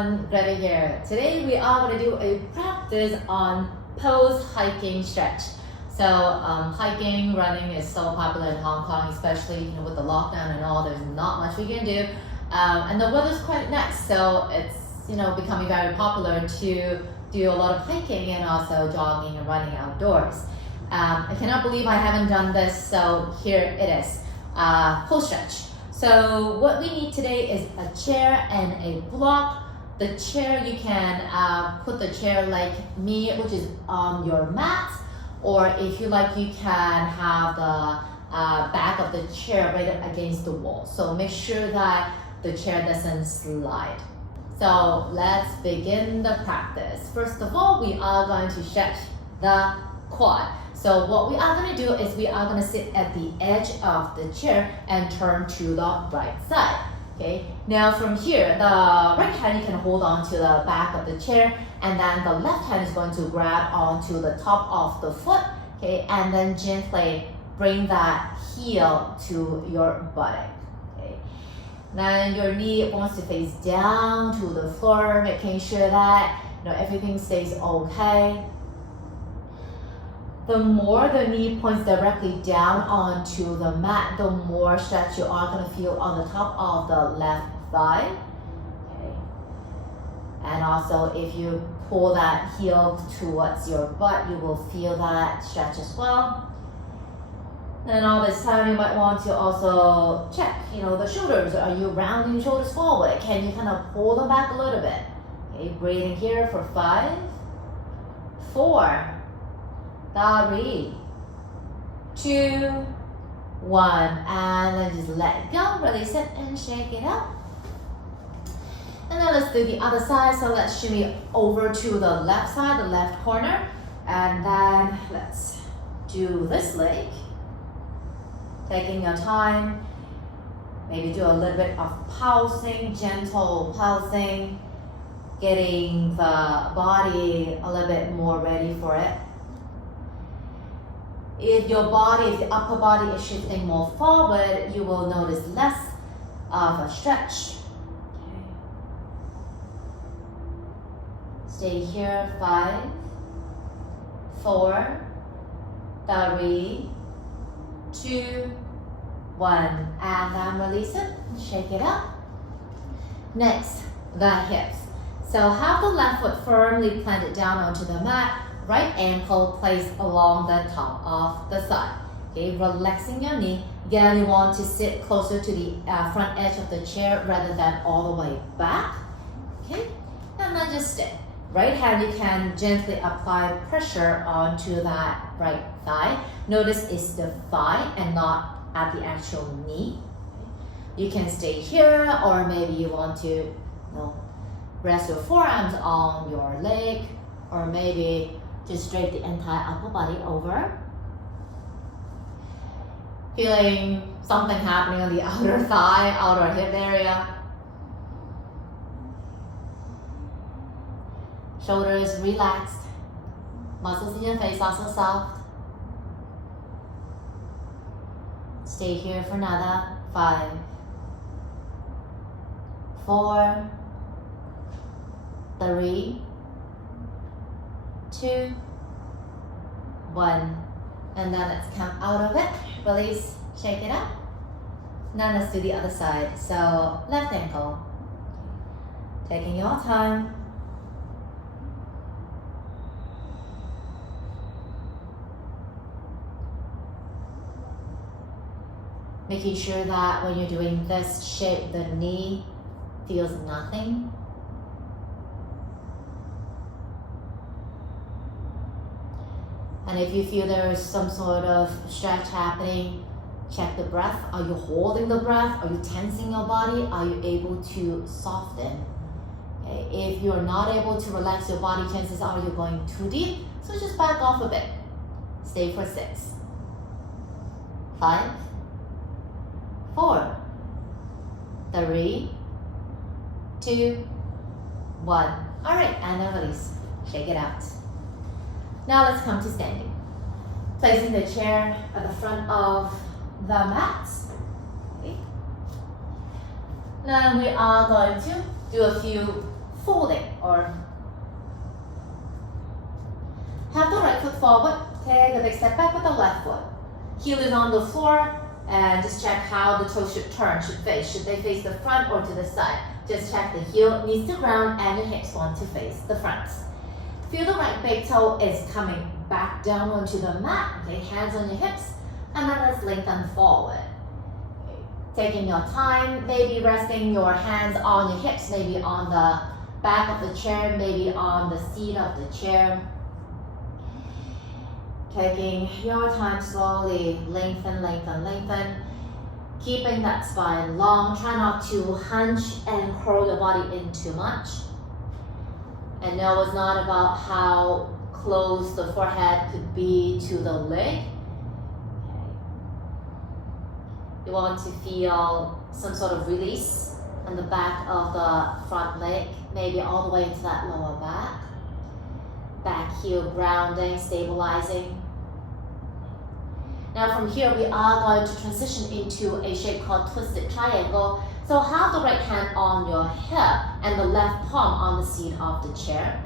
everyone, Greta here. Today we are going to do a practice on pose hiking stretch. So hiking, running is so popular in Hong Kong, especially with the lockdown and all. There's not much we can do, and the weather's quite nice, so it's becoming very popular to do a lot of hiking and also jogging and running outdoors. I cannot believe I haven't done this, so here it is, pose stretch. So what we need today is a chair and a block. The chair, you can put the chair like me, which is on your mat, or if you like, you can have the back of the chair right up against the wall. So make sure that the chair doesn't slide. So let's begin the practice. First of all, we are going to stretch the quad. So what we are going to do is we are going to sit at the edge of the chair and turn to the right side. Okay. Now from here, the right hand you can hold on to the back of the chair, and then the left hand is going to grab onto the top of the foot. Okay, and then gently bring that heel to your buttock. Okay. Then your knee wants to face down to the floor, making sure that everything stays okay. The more the knee points directly down onto the mat, the more stretch you are going to feel on the top of the left thigh. Okay. And also if you pull that heel towards your butt, you will feel that stretch as well. And all this time you might want to also check, the shoulders. Are you rounding your shoulders forward? Can you kind of pull them back a little bit? Okay, breathing here for 5, 4, 3, 2, 1, and then just let it go, release it and shake it up. And then let's do the other side. So let's shimmy over to the left side, the left corner, and then let's do this leg. Taking your time, maybe do a little bit of pulsing, gentle pulsing, getting the body a little bit more ready for it. If the upper body is shifting more forward, you will notice less of a stretch. Okay. Stay here, 5, 4, 3, 2, 1, and then release it, shake it up. Next, the hips. So have the left foot firmly planted down onto the mat, right ankle placed along the top of the thigh. Okay, relaxing your knee. Again, you want to sit closer to the front edge of the chair rather than all the way back. Okay, and then just stay. Right hand, you can gently apply pressure onto that right thigh. Notice it's the thigh and not at the actual knee. Okay. You can stay here, or maybe you want to rest your forearms on your leg, or maybe just drape the entire upper body over. Feeling something happening on the outer thigh, outer hip area. Shoulders relaxed. Muscles in your face also soft. Stay here for another 5, 4, 3, 2, 1, and then let's come out of it, release, shake it up. Now let's do the other side. So left ankle, taking your time. Making sure that when you're doing this shape, the knee feels nothing. And if you feel there is some sort of stretch happening, check the breath. Are you holding the breath? Are you tensing your body? Are you able to soften? Okay. If you're not able to relax your body, chances are you're going too deep. So just back off a bit. Stay for 6, 5, 4, 3, 2, 1. All right, and then release. Shake it out. Now let's come to standing. Placing the chair at the front of the mat. Okay. Now we are going to do a few folding, or have the right foot forward, take a big step back with the left foot. Heel is on the floor, and just check how the toes should turn, should face. Should they face the front or to the side? Just check the heel needs to ground and your hips want to face the front. Feel the right big toe is coming back down onto the mat. Okay, hands on your hips, and then let's lengthen forward. Taking your time, maybe resting your hands on your hips, maybe on the back of the chair, maybe on the seat of the chair. Taking your time, slowly lengthen, lengthen, lengthen. Keeping that spine long. Try not to hunch and curl your body in too much. And no, it's not about how close the forehead could be to the leg. Okay. You want to feel some sort of release on the back of the front leg, maybe all the way into that lower back. Back heel grounding, stabilizing. Now from here, we are going to transition into a shape called twisted triangle. So have the right hand on your hip and the left palm on the seat of the chair.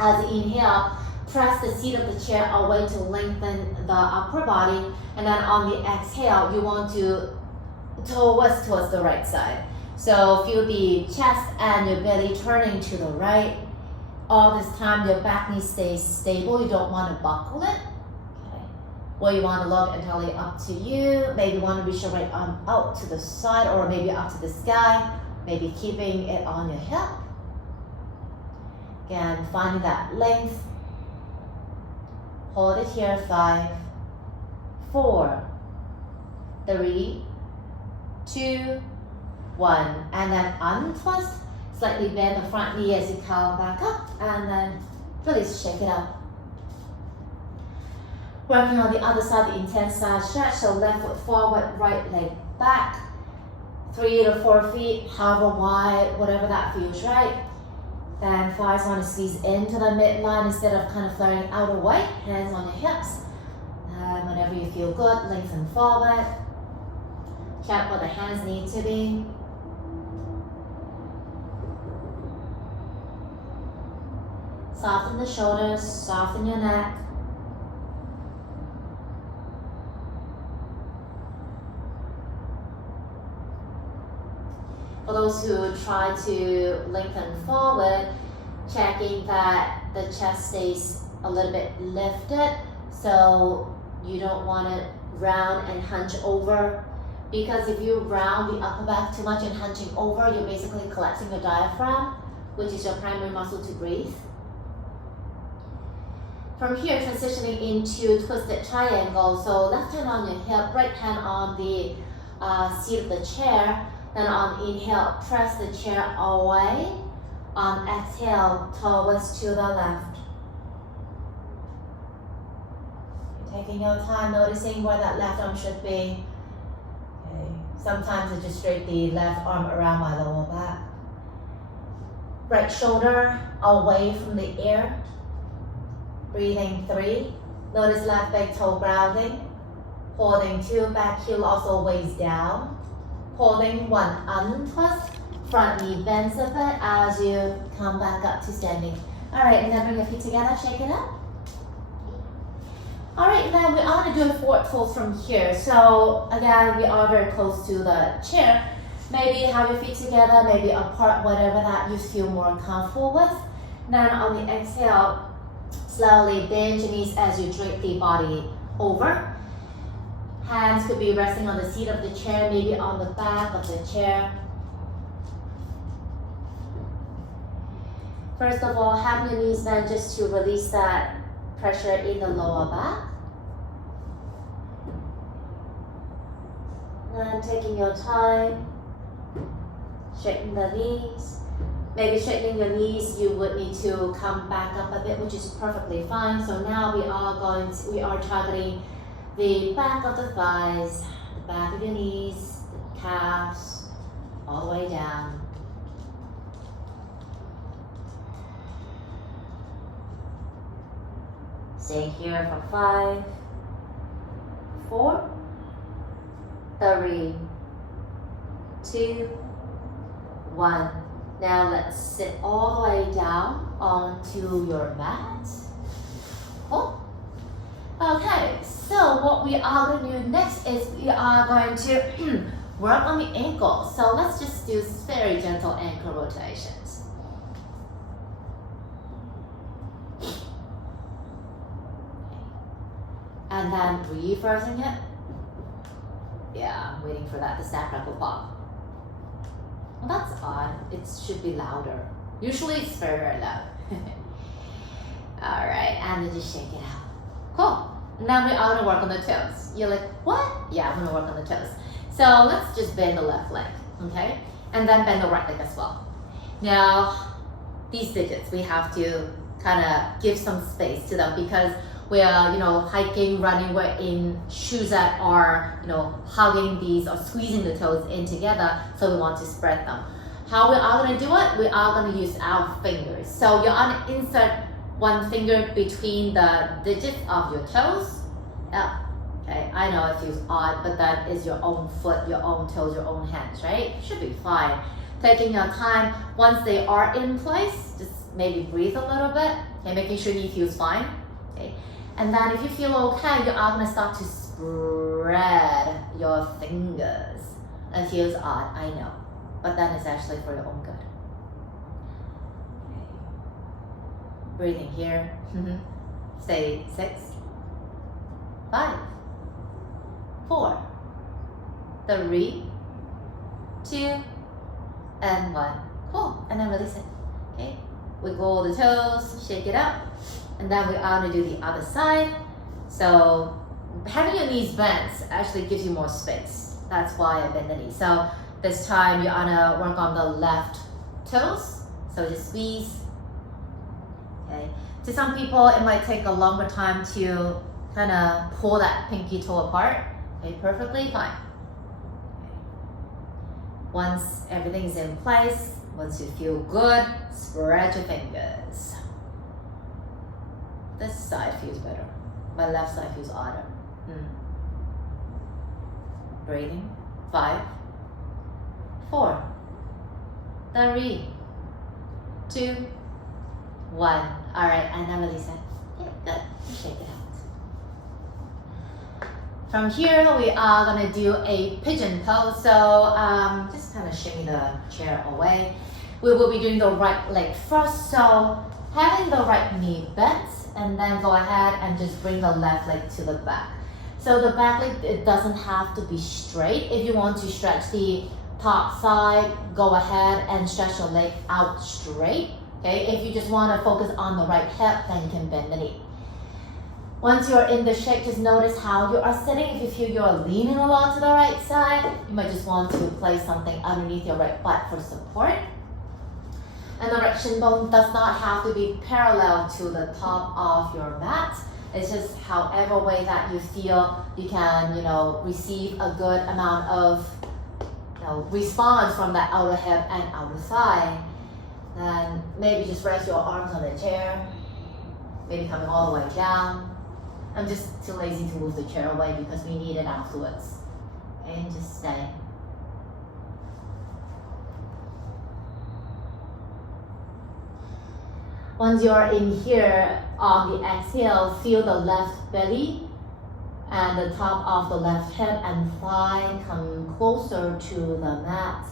As you inhale, press the seat of the chair away to lengthen the upper body. And then on the exhale, you want to twist towards the right side. So feel the chest and your belly turning to the right. All this time, your back knee stays stable. You don't want to buckle it. Where you want to look entirely up to you. Maybe you want to reach your right arm out to the side or maybe up to the sky. Maybe keeping it on your hip. Again, finding that length. Hold it here, 5, 4, 3, 2, 1. And then untwist. Slightly bend the front knee as you come back up. And then release, shake it out. Working on the other side, the intense side stretch, so left foot forward, right leg back, 3 to 4 feet, however wide, whatever that feels right. Then thighs want to squeeze into the midline instead of kind of flaring out away. Hands on your hips. And whenever you feel good, lengthen forward. Check where the hands need to be. Soften the shoulders, soften your neck. For those who try to lengthen forward, checking that the chest stays a little bit lifted, so you don't want to round and hunch over, because if you round the upper back too much and hunching over, you're basically collapsing your diaphragm, which is your primary muscle to breathe. From here, transitioning into twisted triangle, so left hand on your hip, right hand on the seat of the chair. Then on inhale, press the chair away. On exhale, towards to the left. You're taking your time, noticing where that left arm should be. Okay. Sometimes I just straight the left arm around my lower back. Right shoulder away from the ear. Breathing 3. Notice left big toe grounding. Holding 2, back heel also weighs down. Holding 1, untwist, front knee bends a bit as you come back up to standing. All right, and then bring your feet together, shake it up. All right, then we are going to do a forward fold from here. So again, we are very close to the chair. Maybe have your feet together, maybe apart, whatever that you feel more comfortable with. Then on the exhale, slowly bend your knees as you drape the body over. Hands could be resting on the seat of the chair, maybe on the back of the chair. First of all, have your knees bent just to release that pressure in the lower back. And taking your time, straighten the knees. Maybe straightening your knees, you would need to come back up a bit, which is perfectly fine. So now we are targeting the back of the thighs, the back of your knees, the calves, all the way down. Stay here for 5, 4, 3, 2, 1. Now let's sit all the way down onto your mat. Cool. Okay, so what we are going to do next is we are going to work on the ankles. So let's just do very gentle ankle rotations. And then reversing it. Yeah, I'm waiting for that to snap, crackle, pop. Well, that's odd. It should be louder. Usually it's very, very loud. All right, and then just shake it out. Cool. Now we are gonna work on the toes. You're like, what? Yeah, I'm gonna work on the toes. So let's just bend the left leg, okay? And then bend the right leg as well. Now, these digits, we have to kind of give some space to them because we are, hiking, running, we're in shoes that are, hugging these or squeezing the toes in together, so we want to spread them. How we are gonna do it? We are gonna use our fingers. So you're gonna insert one finger between the digits of your toes. Yeah. Okay, I know it feels odd, but that is your own foot, your own toes, your own hands, right? Should be fine. Taking your time, once they are in place, just maybe breathe a little bit, okay, making sure knee feels fine, okay? And then if you feel okay, you are gonna start to spread your fingers. It feels odd, I know, but that is actually for your own good. Okay. Breathing here, stay 6, 5, 4, 3, 2, and 1. Cool, and then release it, okay? Wiggle the toes, shake it up, and then we are gonna do the other side. So having your knees bent actually gives you more space. That's why I bend the knee. So this time you're gonna work on the left toes. So just squeeze, okay? To some people, it might take a longer time to kind of pull that pinky toe apart. Okay, perfectly fine. Once everything is in place, once you feel good, spread your fingers. This side feels better. My left side feels odder. Breathing. 5, 4, 3, 2, 1. All right, and then release it. Yeah, good. Shake it out. From here, we are gonna do a pigeon pose. So just kind of shimmy the chair away. We will be doing the right leg first. So having the right knee bent, and then go ahead and just bring the left leg to the back. So the back leg, it doesn't have to be straight. If you want to stretch the top side, go ahead and stretch your leg out straight. Okay, if you just want to focus on the right hip, then you can bend the knee. Once you're in the shape, just notice how you are sitting. If you feel you're leaning a lot to the right side, you might just want to place something underneath your right butt for support. And the right shin bone does not have to be parallel to the top of your mat. It's just however way that you feel you can, receive a good amount of, response from that outer hip and outer thigh. Then maybe just rest your arms on the chair. Maybe coming all the way down. I'm just too lazy to move the chair away because we need it afterwards. Okay, and just stay. Once you're in here, on the exhale, feel the left belly and the top of the left hip and thigh come closer to the mat.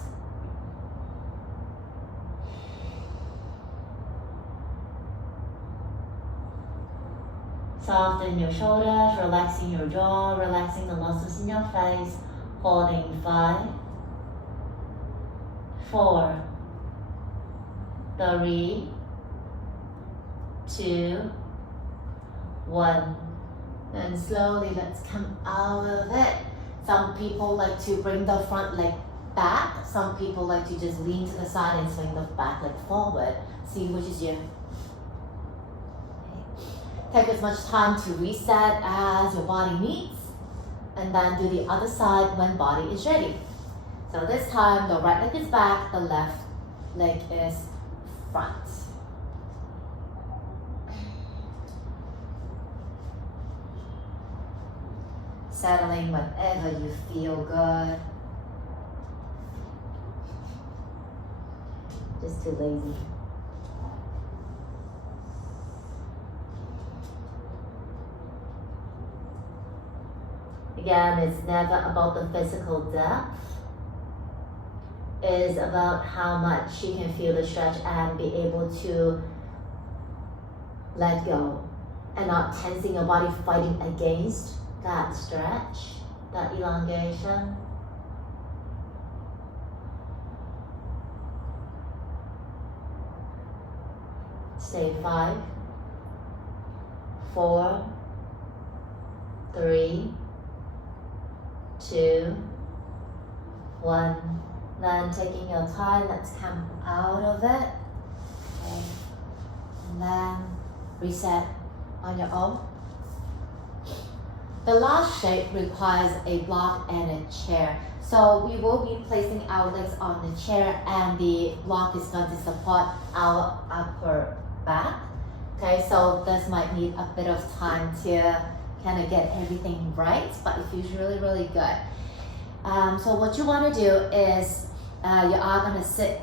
Soften your shoulders, relaxing your jaw, relaxing the muscles in your face, holding 5, 4, 3, 2, 1. And slowly let's come out of it. Some people like to bring the front leg back. Some people like to just lean to the side and swing the back leg forward. See which is you. Take as much time to reset as your body needs, and then do the other side when body is ready. So this time, the right leg is back, the left leg is front. Settling whenever you feel good. just too lazy. Again, it's never about the physical depth. It's about how much you can feel the stretch and be able to let go and not tensing your body, fighting against that stretch, that elongation. Stay 5, 4, 3, 2, 1. Then taking your time, let's come out of it. Okay. And then reset on your own. The last shape requires a block and a chair. So we will be placing our legs on the chair and the block is going to support our upper back. Okay, so this might need a bit of time to kind of get everything right, but it feels really, really good. So what you want to do is you are going to sit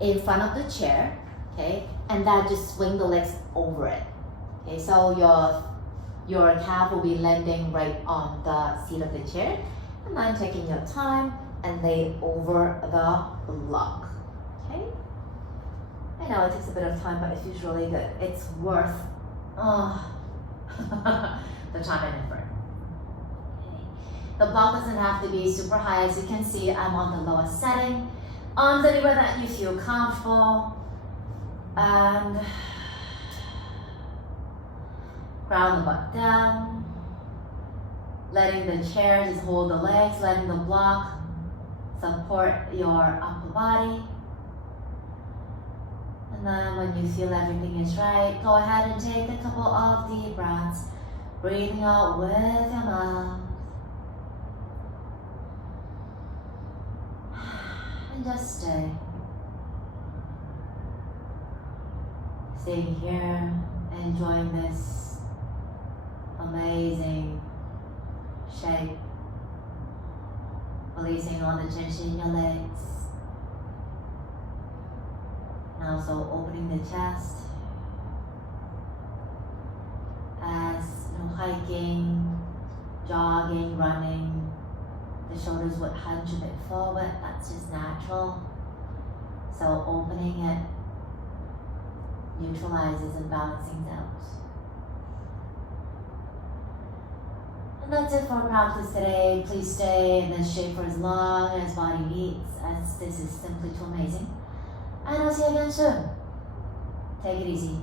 in front of the chair, okay, and then just swing the legs over it. Okay, so your calf will be landing right on the seat of the chair, and then taking your time and lay over the block. Okay, I know it takes a bit of time, but it feels really good. It's worth the time and effort. Okay. The block doesn't have to be super high. As you can see, I'm on the lowest setting. Arms anywhere that you feel comfortable, and ground the butt down, letting the chair just hold the legs, letting the block support your upper body. And then when you feel everything is right, go ahead and take a couple of deep breaths, breathing out with your mouth. And just stay. Staying here, enjoying this amazing shape. Releasing all the tension in your legs. And also opening the chest. As hiking, jogging, running, the shoulders would hunch a bit forward. That's just natural. So opening it neutralizes and balancing out. And that's it for practice today. Please stay in this shape for as long as body needs, as this is simply too amazing. And I'll see you again soon. Take it easy.